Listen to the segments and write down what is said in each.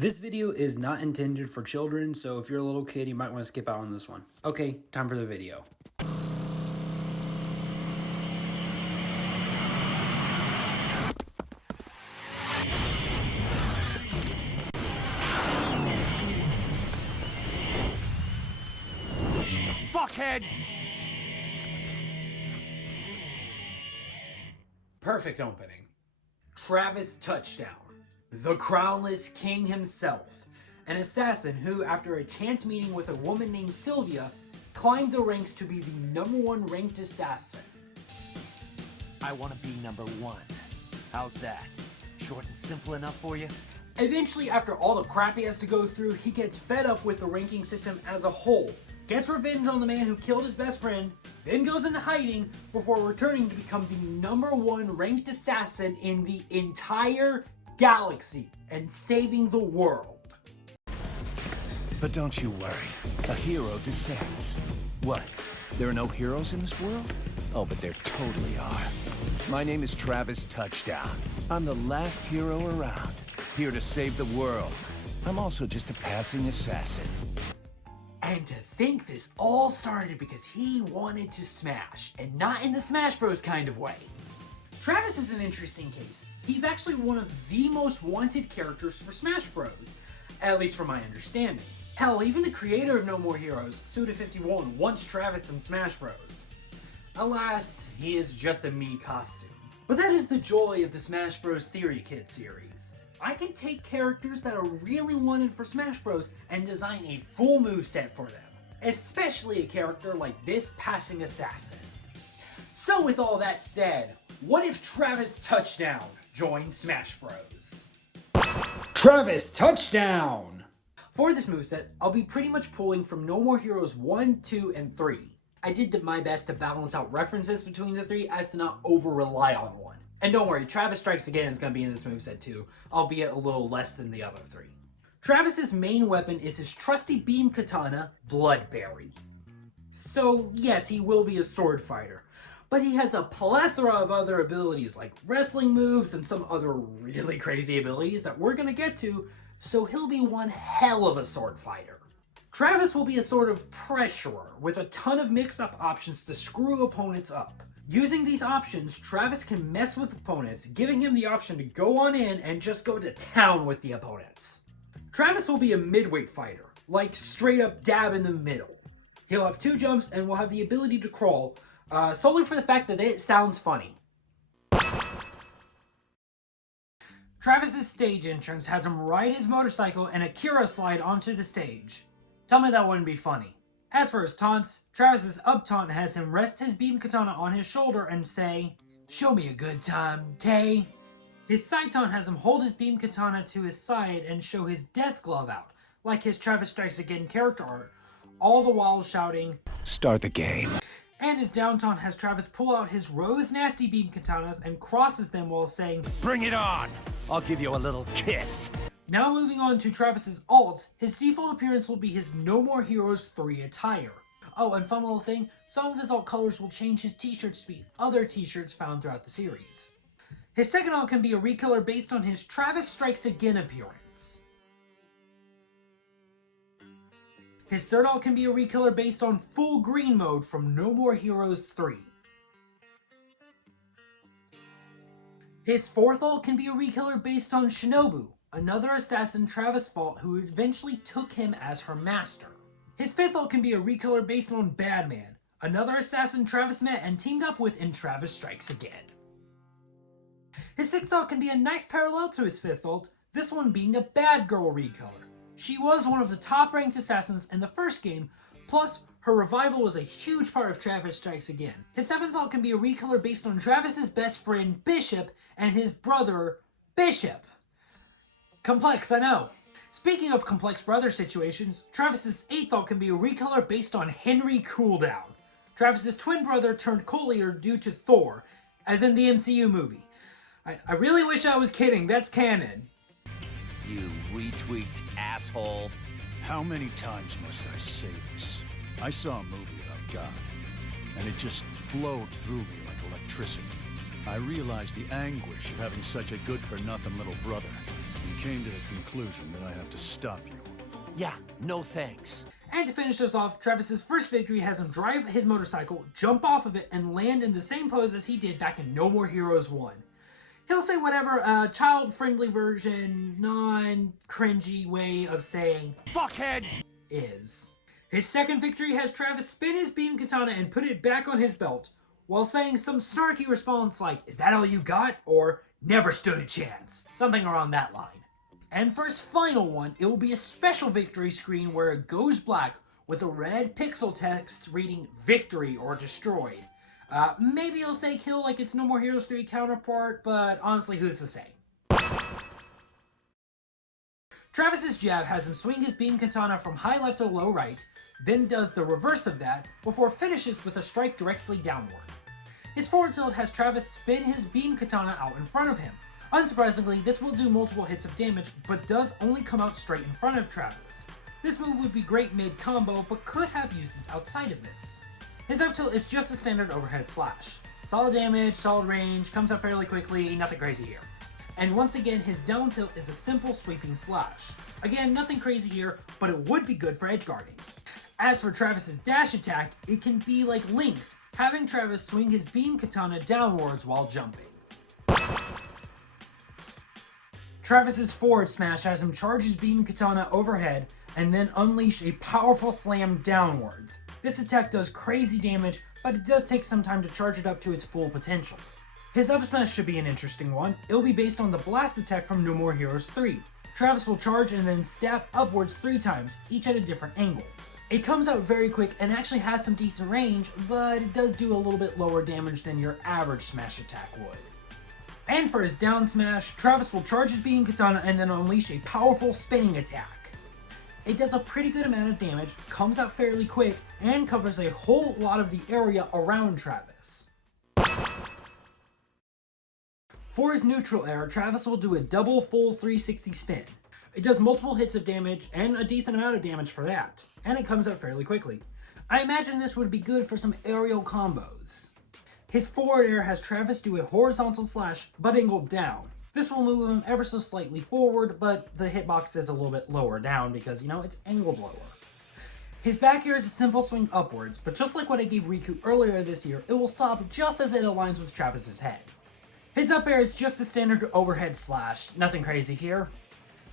This video is not intended for children, so if you're a little kid, you might want to skip out on this one. Okay, time for the video. Fuckhead! Perfect opening. Travis Touchdown, the crownless king himself, an assassin who, after a chance meeting with a woman named Sylvia, climbed the ranks to be the #1 ranked assassin. I want to be #1. How's that? Short and simple enough for you? Eventually, after all the crap he has to go through, he gets fed up with the ranking system as a whole, gets revenge on the man who killed his best friend, then goes into hiding before returning to become the #1 ranked assassin in the entire galaxy and saving the world. But don't you worry, a hero descends. What? There are no heroes in this world? Oh, but there totally are. My name is Travis Touchdown. I'm the last hero around, here to save the world. I'm also just a passing assassin. And to think this all started because he wanted to smash, and not in the Smash Bros kind of way. Travis is an interesting case. He's actually one of the most wanted characters for Smash Bros, at least from my understanding. Hell, even the creator of No More Heroes, Suda51, wants Travis in Smash Bros. Alas, he is just a Mii costume. But that is the joy of the Smash Bros Theory Kit series. I can take characters that are really wanted for Smash Bros and design a full moveset for them, especially a character like this passing assassin. So with all that said, what if Travis Touchdown joined Smash Bros? Travis Touchdown! For this moveset, I'll be pretty much pulling from No More Heroes 1, 2, and 3. I did my best to balance out references between the three as to not over-rely on one. And don't worry, Travis Strikes Again is going to be in this moveset too, albeit a little less than the other three. Travis's main weapon is his trusty beam katana, Bloodberry. So yes, he will be a sword fighter, but he has a plethora of other abilities like wrestling moves and some other really crazy abilities that we're going to get to, so he'll be one hell of a sword fighter. Travis will be a sort of pressurer with a ton of mix-up options to screw opponents up. Using these options, Travis can mess with opponents, giving him the option to go on in and just go to town with the opponents. Travis will be a midweight fighter, like straight up dab in the middle. He'll have 2 jumps and will have the ability to crawl, solely for the fact that it sounds funny. Travis's stage entrance has him ride his motorcycle and Akira slide onto the stage. Tell me that wouldn't be funny. As for his taunts, Travis's up taunt has him rest his beam katana on his shoulder and say, "Show me a good time, K." His side taunt has him hold his beam katana to his side and show his death glove out, like his Travis Strikes Again character art, all the while shouting, Start the game. and his down taunt has Travis pull out his Rose Nasty beam katanas and crosses them while saying, Bring it on! I'll give you a little kiss. Now moving on to Travis's ults, his default appearance will be his No More Heroes 3 attire. Oh, and fun little thing, some of his alt colors will change his t-shirts to be other t-shirts found throughout the series. His second alt can be a recolor based on his Travis Strikes Again appearance. His third alt can be a recolor based on full green mode from No More Heroes 3. His fourth alt can be a recolor based on Shinobu, another assassin Travis fought who eventually took him as her master. His fifth ult can be a recolor based on Badman, another assassin Travis met and teamed up with in Travis Strikes Again. His sixth ult can be a nice parallel to his fifth ult, this one being a Bad Girl recolor. She was one of the top ranked assassins in the first game, plus her revival was a huge part of Travis Strikes Again. His seventh ult can be a recolor based on Travis's best friend Bishop and his brother Bishop. Complex, I know. Speaking of complex brother situations, Travis's 8th ult can be a recolor based on Henry Cooldown, Travis's twin brother turned cult leader due to Thor, as in the MCU movie. I really wish I was kidding, that's canon. You retweaked asshole. How many times must I say this? I saw a movie about God, and it just flowed through me like electricity. I realized the anguish of having such a good-for-nothing little brother, and came to the conclusion that I have to stop you. Yeah, no thanks. And to finish us off, Travis's first victory has him drive his motorcycle, jump off of it, and land in the same pose as he did back in No More Heroes 1. He'll say whatever a child-friendly version, non-cringy way of saying Fuckhead! is. His second victory has Travis spin his beam katana and put it back on his belt, while saying some snarky response like, "Is that all you got?" or "Never stood a chance." Something around that line. And for his final one, it will be a special victory screen where it goes black with a red pixel text reading "Victory" or "Destroyed." Maybe he'll say kill like it's No More Heroes 3 counterpart, but honestly, who's to say? Travis's jab has him swing his beam katana from high left to low right, then does the reverse of that, before finishes with a strike directly downward. His forward tilt has Travis spin his beam katana out in front of him. Unsurprisingly, this will do multiple hits of damage, but does only come out straight in front of Travis. This move would be great mid-combo, but could have uses outside of this. His up tilt is just a standard overhead slash. Solid damage, solid range, comes out fairly quickly, nothing crazy here. And once again, his down tilt is a simple sweeping slash. Again, nothing crazy here, but it would be good for edge guarding. As for Travis's dash attack, it can be like Link's, having Travis swing his beam katana downwards while jumping. Travis's forward smash has him charge his beam katana overhead and then unleash a powerful slam downwards. This attack does crazy damage, but it does take some time to charge it up to its full potential. His up smash should be an interesting one. It'll be based on the blast attack from No More Heroes 3. Travis will charge and then stab upwards 3 times, each at a different angle. It comes out very quick and actually has some decent range, but it does do a little bit lower damage than your average smash attack would. And for his down smash, Travis will charge his beam katana and then unleash a powerful spinning attack. It does a pretty good amount of damage, comes out fairly quick, and covers a whole lot of the area around Travis. For his neutral air, Travis will do a double full 360 spin. It does multiple hits of damage, and a decent amount of damage for that, and it comes out fairly quickly. I imagine this would be good for some aerial combos. His forward air has Travis do a horizontal slash, but angled down. This will move him ever so slightly forward, but the hitbox is a little bit lower down because, it's angled lower. His back air is a simple swing upwards, but just like what I gave Riku earlier this year, it will stop just as it aligns with Travis's head. His up air is just a standard overhead slash, nothing crazy here.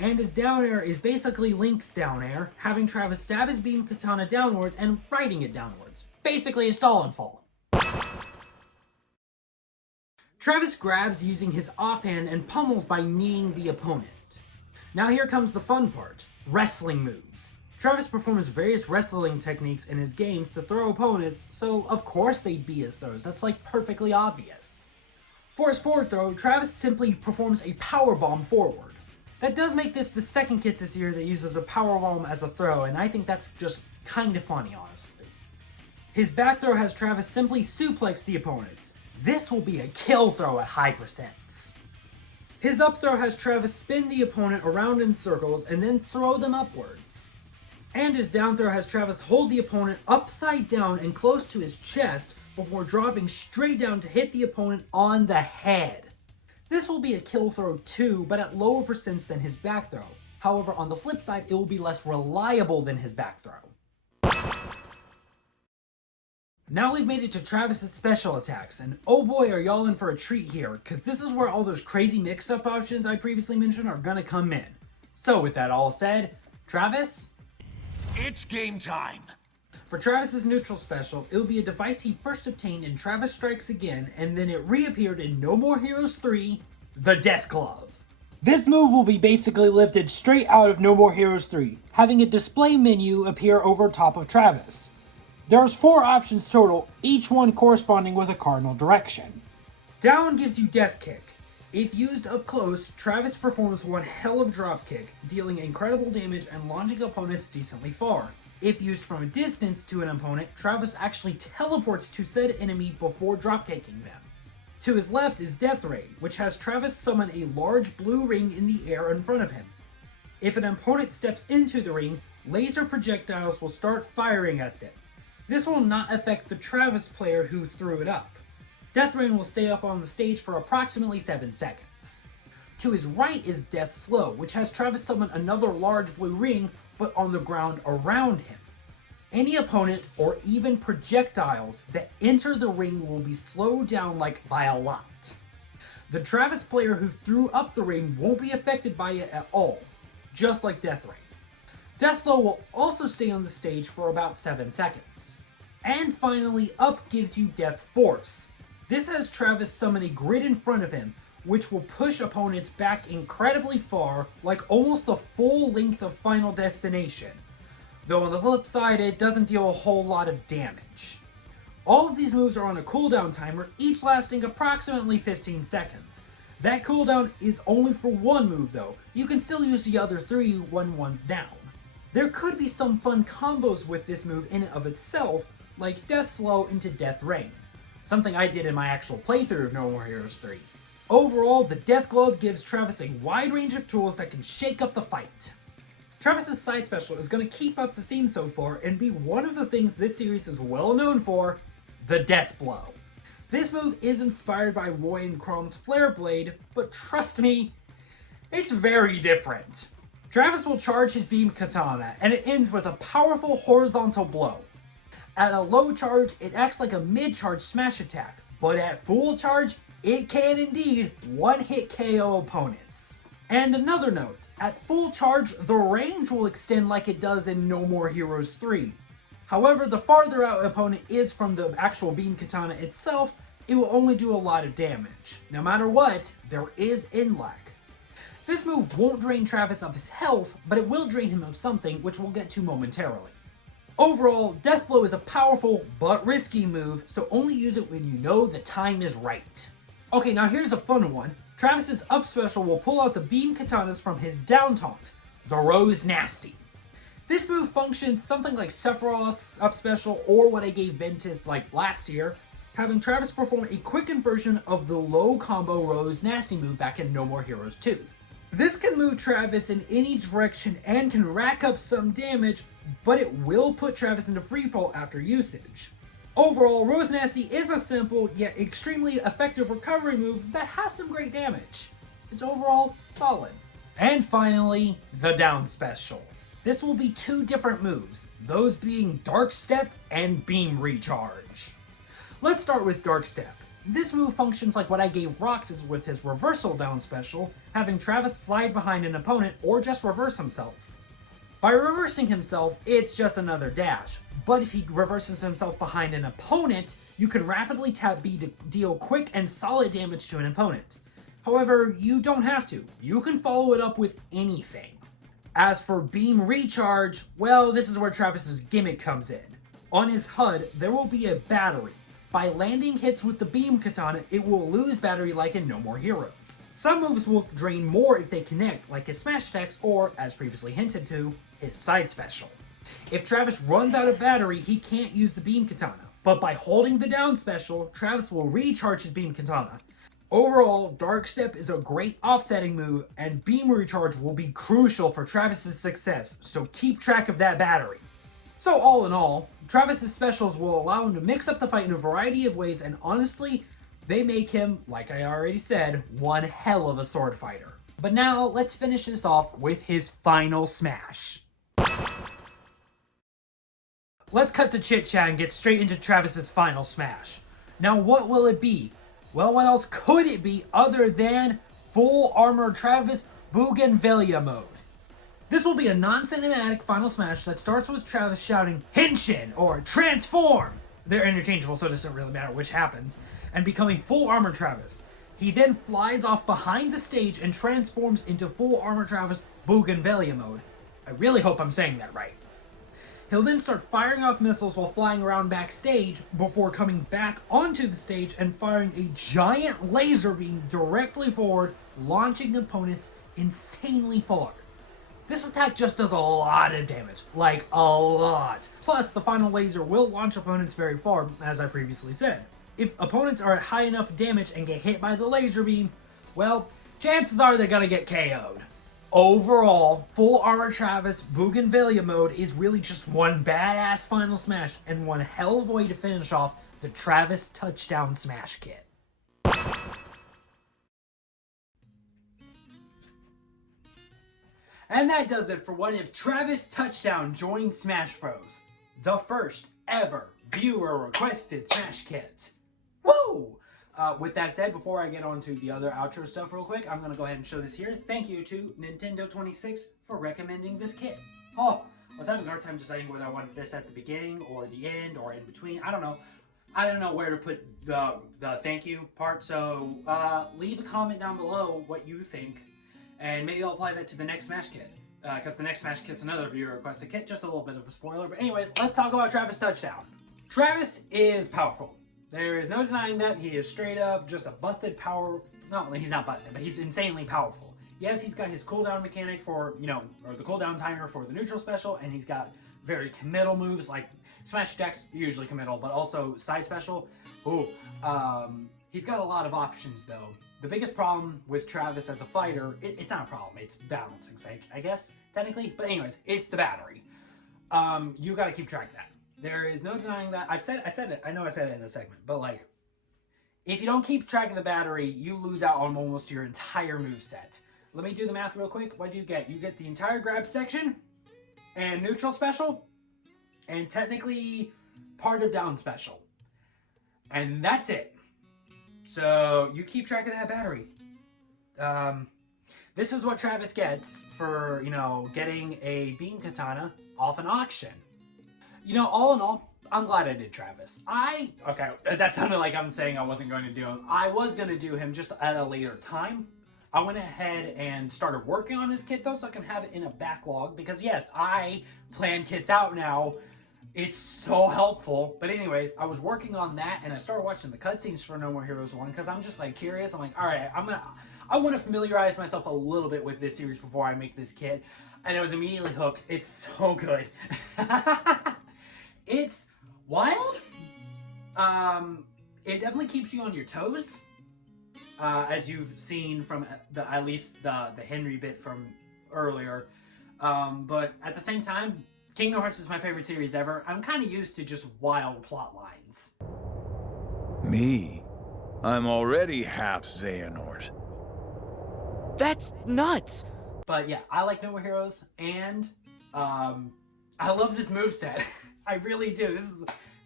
And his down air is basically Link's down air, having Travis stab his beam katana downwards and riding it downwards. Basically a stall and fall. Travis grabs using his offhand and pummels by kneeing the opponent. Now here comes the fun part, wrestling moves. Travis performs various wrestling techniques in his games to throw opponents, so of course they'd be his throws, that's like perfectly obvious. For his forward throw, Travis simply performs a powerbomb forward. That does make this the second kit this year that uses a powerbomb as a throw, and I think that's just kinda funny, honestly. His back throw has Travis simply suplex the opponents. This will be a kill throw at high percents. His up throw has Travis spin the opponent around in circles and then throw them upwards. And his down throw has Travis hold the opponent upside down and close to his chest before dropping straight down to hit the opponent on the head. This will be a kill throw too, but at lower percents than his back throw. However, on the flip side, it will be less reliable than his back throw. Now we've made it to Travis's special attacks, and oh boy are y'all in for a treat here, cause this is where all those crazy mix-up options I previously mentioned are gonna come in. So with that all said, Travis? It's game time! For Travis's neutral special, it'll be a device he first obtained in Travis Strikes Again, and then it reappeared in No More Heroes 3, the Death Glove. This move will be basically lifted straight out of No More Heroes 3, having a display menu appear over top of Travis. There's 4 options total, each one corresponding with a cardinal direction. Down gives you Death Kick. If used up close, Travis performs one hell of drop kick, dealing incredible damage and launching opponents decently far. If used from a distance to an opponent, Travis actually teleports to said enemy before dropkicking them. To his left is Death Ray, which has Travis summon a large blue ring in the air in front of him. If an opponent steps into the ring, laser projectiles will start firing at them. This will not affect the Travis player who threw it up. Death Rain will stay up on the stage for approximately 7 seconds. To his right is Death Slow, which has Travis summon another large blue ring, but on the ground around him. Any opponent or even projectiles that enter the ring will be slowed down by a lot. The Travis player who threw up the ring won't be affected by it at all, just like Death Ray. Death Slow will also stay on the stage for about 7 seconds. And finally, Up gives you Death Force. This has Travis summon a grid in front of him, which will push opponents back incredibly far, like almost the full length of Final Destination. Though on the flip side, it doesn't deal a whole lot of damage. All of these moves are on a cooldown timer, each lasting approximately 15 seconds. That cooldown is only for one move though, you can still use the other 3 when one's down. There could be some fun combos with this move in and of itself, like Death Slow into Death Rain, something I did in my actual playthrough of No More Heroes 3. Overall, the Death Glove gives Travis a wide range of tools that can shake up the fight. Travis's side special is going to keep up the theme so far and be one of the things this series is well known for, the Death Blow. This move is inspired by Roy and Chrom's Flare Blade, but trust me, it's very different. Travis will charge his beam katana, and it ends with a powerful horizontal blow. At a low charge, it acts like a mid-charge smash attack, but at full charge, it can indeed one-hit KO opponents. And another note, at full charge, the range will extend like it does in No More Heroes 3. However, the farther out an opponent is from the actual beam katana itself, it will only do a lot of damage. No matter what, there is end lag. This move won't drain Travis of his health, but it will drain him of something, which we'll get to momentarily. Overall, Death Blow is a powerful but risky move, so only use it when you know the time is right. Okay, now here's a fun one. Travis's up special will pull out the beam katanas from his down taunt, the Rose Nasty. This move functions something like Sephiroth's up special or what I gave Ventus last year, having Travis perform a quickened version of the low combo Rose Nasty move back in No More Heroes 2. This can move Travis in any direction and can rack up some damage, but it will put Travis into freefall after usage. Overall, Rose Nasty is a simple yet extremely effective recovery move that has some great damage. It's overall solid. And finally, the down special. This will be 2 different moves, those being Dark Step and Beam Recharge. Let's start with Dark Step. This move functions like what I gave Roxas with his reversal down special, having Travis slide behind an opponent or just reverse himself. By reversing himself, it's just another dash, but if he reverses himself behind an opponent, you can rapidly tap B to deal quick and solid damage to an opponent. However, you don't have to. You can follow it up with anything. As for Beam Recharge, well, this is where Travis's gimmick comes in. On his HUD, there will be a battery. By landing hits with the beam katana, it will lose battery like in No More Heroes. Some moves will drain more if they connect, like his smash attacks or, as previously hinted to, his side special. If Travis runs out of battery, he can't use the beam katana, but by holding the down special, Travis will recharge his beam katana. Overall, Dark Step is a great offsetting move, and Beam Recharge will be crucial for Travis's success, so keep track of that battery. So all in all, Travis's specials will allow him to mix up the fight in a variety of ways, and honestly, they make him, like I already said, one hell of a sword fighter. But now, let's finish this off with his final smash. Let's cut the chit-chat and get straight into Travis's final smash. Now what will it be? Well, what else could it be other than Full Armor Travis Bougainvillea mode? This will be a non-cinematic final smash that starts with Travis shouting Henshin or Transform. They're interchangeable, so it doesn't really matter which happens, and becoming Full Armor Travis. He then flies off behind the stage and transforms into Full Armor Travis Bougainvillea mode. I really hope I'm saying that right. He'll then start firing off missiles while flying around backstage before coming back onto the stage and firing a giant laser beam directly forward, launching opponents insanely far. This attack just does a lot of damage, like a lot. Plus, the final laser will launch opponents very far, as I previously said. If opponents are at high enough damage and get hit by the laser beam, well, chances are they're gonna get KO'd. Overall, Full Armor Travis Bougainvillea mode is really just one badass final smash and one hell of a way to finish off the Travis Touchdown Smash Kit. And that does it for what if Travis Touchdown joined Smash Bros. The first ever viewer-requested Smash Kit. Woo! With that said, before I get on to the other outro stuff real quick, I'm going to go ahead and show this here. Thank you to Nintendo26 for recommending this kit. Oh, I was having a hard time deciding whether I wanted this at the beginning or the end or in between. I don't know. I don't know where to put the thank you part, so leave a comment down below what you think. And maybe I'll apply that to the next Smash Kit. Because the next Smash Kit's another viewer requested kit. Just a little bit of a spoiler. But anyways, let's talk about Travis Touchdown. Travis is powerful. There is no denying that. He is straight up just a busted power... No, he's not busted, but he's insanely powerful. Yes, he's got his cooldown mechanic for, or the cooldown timer for the neutral special. And he's got very committal moves like Smash Attacks, usually committal, but also side special. Ooh. He's got a lot of options, though. The biggest problem with Travis as a fighter, it's not a problem, it's balancing sake, I guess, technically. But anyways, it's the battery. You gotta keep track of that. There is no denying that. I said it, I know I said it in the segment, but like, if you don't keep track of the battery, you lose out on almost your entire moveset. Let me do the math real quick. What do you get? You get the entire grab section, and neutral special, and technically part of down special. And that's it. So you keep track of that battery. This is what Travis gets for, getting a beam katana off an auction. All in all, I'm glad I did Travis. Okay, that sounded like I'm saying I wasn't going to do him. I was going to do him just at a later time. I went ahead and started working on his kit though, so I can have it in a backlog. Because yes, I plan kits out now. It's so helpful. But anyways, I was working on that and I started watching the cutscenes for No More Heroes 1 because I'm just like curious. I'm like, all right, I want to familiarize myself a little bit with this series before I make this kit. And I was immediately hooked. It's so good. It's wild. It definitely keeps you on your toes. As you've seen from at least the Henry bit from earlier. But at the same time, Kingdom Hearts is my favorite series ever. I'm kind of used to just wild plot lines. Me? I'm already half Xehanort. That's nuts! But yeah, I like No More Heroes, and I love this moveset. I really do.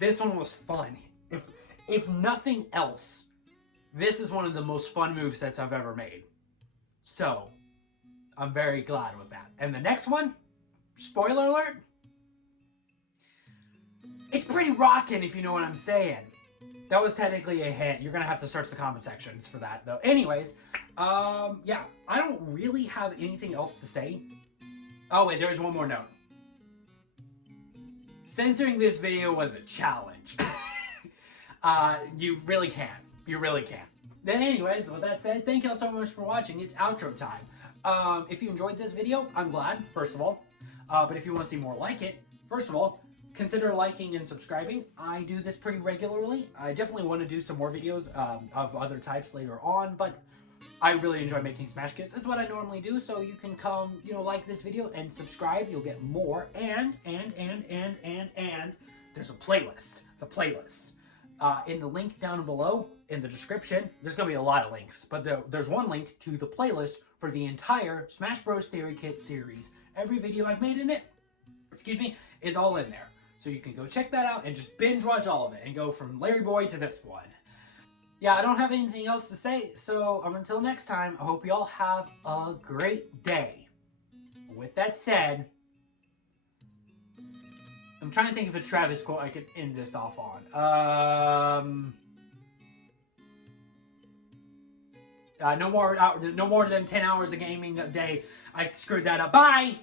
This one was fun. If nothing else, this is one of the most fun movesets I've ever made. So, I'm very glad with that. And the next one, spoiler alert, it's pretty rockin' if you know what I'm saying. That was technically a hint. You're gonna have to search the comment sections for that though. Anyways, yeah, I don't really have anything else to say. Oh wait, there's one more note. Censoring this video was a challenge. You really can. You really can. Then anyways, with that said, thank y'all so much for watching. It's outro time. If you enjoyed this video, I'm glad, first of all. But if you want to see more like it, first of all, consider liking and subscribing. I do this pretty regularly. I definitely want to do some more videos of other types later on, but I really enjoy making Smash Kits. It's what I normally do, so you can come, like this video and subscribe. You'll get more. And there's a playlist. It's a playlist. In the link down below, in the description, there's going to be a lot of links, but there's one link to the playlist for the entire Smash Bros. Theory Kit series. Every video I've made in it, is all in there. So you can go check that out and just binge watch all of it and go from Larry Boy to this one. Yeah, I don't have anything else to say, so until next time, I hope y'all have a great day. With that said, I'm trying to think of a Travis quote I could end this off on. No more than 10 hours of gaming a day. I screwed that up. Bye!